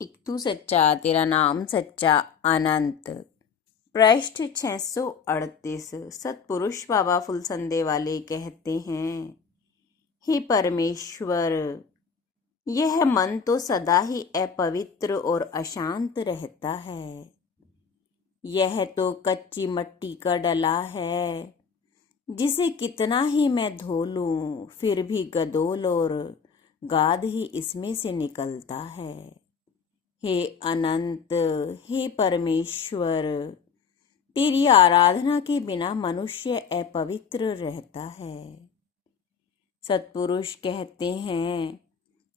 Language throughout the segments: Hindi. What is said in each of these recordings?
एक तू सच्चा तेरा नाम सच्चा अनंत। पृष्ठ 638। सतपुरुष बाबा फुलसंदे वाले कहते हैं, हे परमेश्वर, यह मन तो सदा ही अपवित्र और अशांत रहता है। यह तो कच्ची मट्टी का डला है, जिसे कितना ही मैं धो लूं फिर भी गदोल और गाद ही इसमें से निकलता है। हे अनंत, हे परमेश्वर, तेरी आराधना के बिना मनुष्य अपवित्र रहता है। सतपुरुष कहते हैं,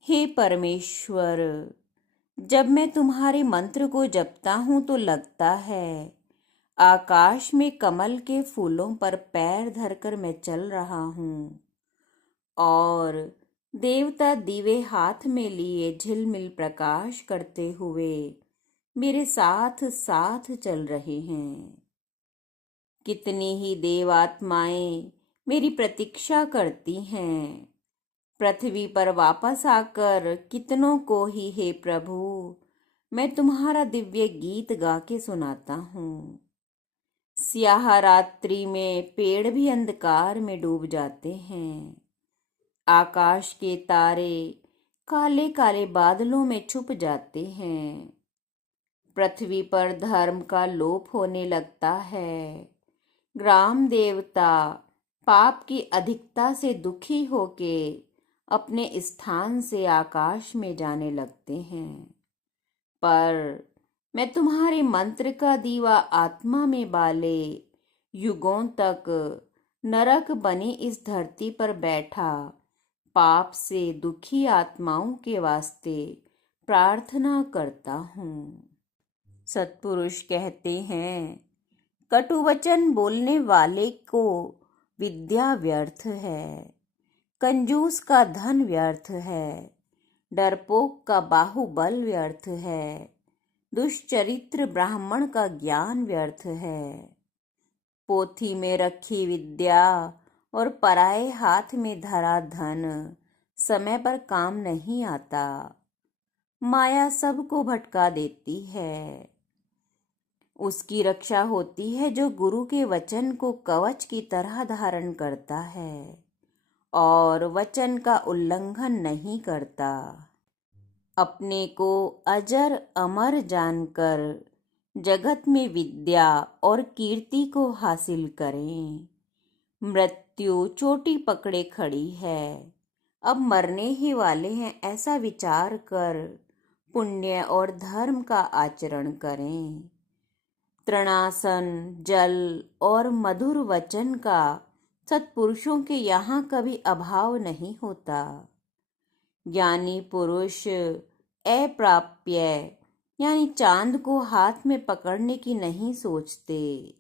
हे परमेश्वर, जब मैं तुम्हारे मंत्र को जपता हूँ तो लगता है आकाश में कमल के फूलों पर पैर धरकर मैं चल रहा हूँ और देवता दीवे हाथ में लिए झिलमिल प्रकाश करते हुए मेरे साथ साथ चल रहे हैं। कितनी ही देवात्माएं मेरी प्रतीक्षा करती हैं। पृथ्वी पर वापस आकर कितनों को ही हे प्रभु मैं तुम्हारा दिव्य गीत गा के सुनाता हूँ। स्याह रात्रि में पेड़ भी अंधकार में डूब जाते हैं। आकाश के तारे काले काले बादलों में छुप जाते हैं। पृथ्वी पर धर्म का लोप होने लगता है। ग्राम देवता पाप की अधिकता से दुखी होके अपने स्थान से आकाश में जाने लगते हैं। पर मैं तुम्हारे मंत्र का दीवा आत्मा में बाले युगों तक नरक बनी इस धरती पर बैठा पाप से दुखी आत्माओं के वास्ते प्रार्थना करता हूँ। सतपुरुष कहते हैं, कटु वचन बोलने वाले को विद्या व्यर्थ है, कंजूस का धन व्यर्थ है, डरपोक का बाहुबल व्यर्थ है, दुष्चरित्र ब्राह्मण का ज्ञान व्यर्थ है। पोथी में रखी विद्या और पराए हाथ में धरा धन समय पर काम नहीं आता। माया सबको भटका देती है। उसकी रक्षा होती है जो गुरु के वचन को कवच की तरह धारण करता है और वचन का उल्लंघन नहीं करता। अपने को अजर अमर जानकर जगत में विद्या और कीर्ति को हासिल करें। मृत्यु चोटी पकड़े खड़ी है, अब मरने ही वाले हैं ऐसा विचार कर पुण्य और धर्म का आचरण करें। तृणासन जल और मधुर वचन का सत्पुरुषों के यहाँ कभी अभाव नहीं होता। ज्ञानी पुरुष अप्राप्य यानी चांद को हाथ में पकड़ने की नहीं सोचते,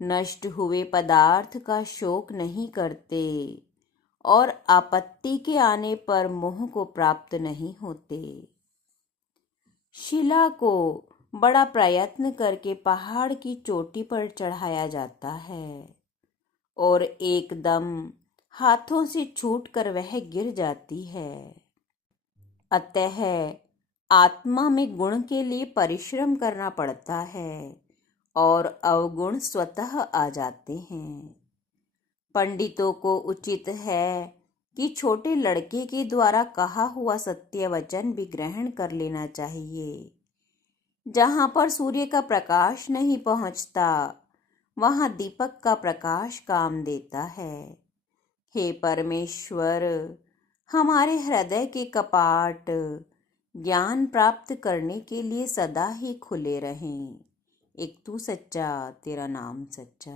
नष्ट हुए पदार्थ का शोक नहीं करते और आपत्ति के आने पर मोह को प्राप्त नहीं होते। शिला को बड़ा प्रयत्न करके पहाड़ की चोटी पर चढ़ाया जाता है और एकदम हाथों से छूटकर वह गिर जाती है। अतः आत्मा में गुण के लिए परिश्रम करना पड़ता है और अवगुण स्वतः आ जाते हैं। पंडितों को उचित है कि छोटे लड़के के द्वारा कहा हुआ सत्य वचन भी ग्रहण कर लेना चाहिए। जहाँ पर सूर्य का प्रकाश नहीं पहुँचता वहाँ दीपक का प्रकाश काम देता है। हे परमेश्वर, हमारे हृदय के कपाट ज्ञान प्राप्त करने के लिए सदा ही खुले रहें। एक तू सच्चा तेरा नाम सच्चा।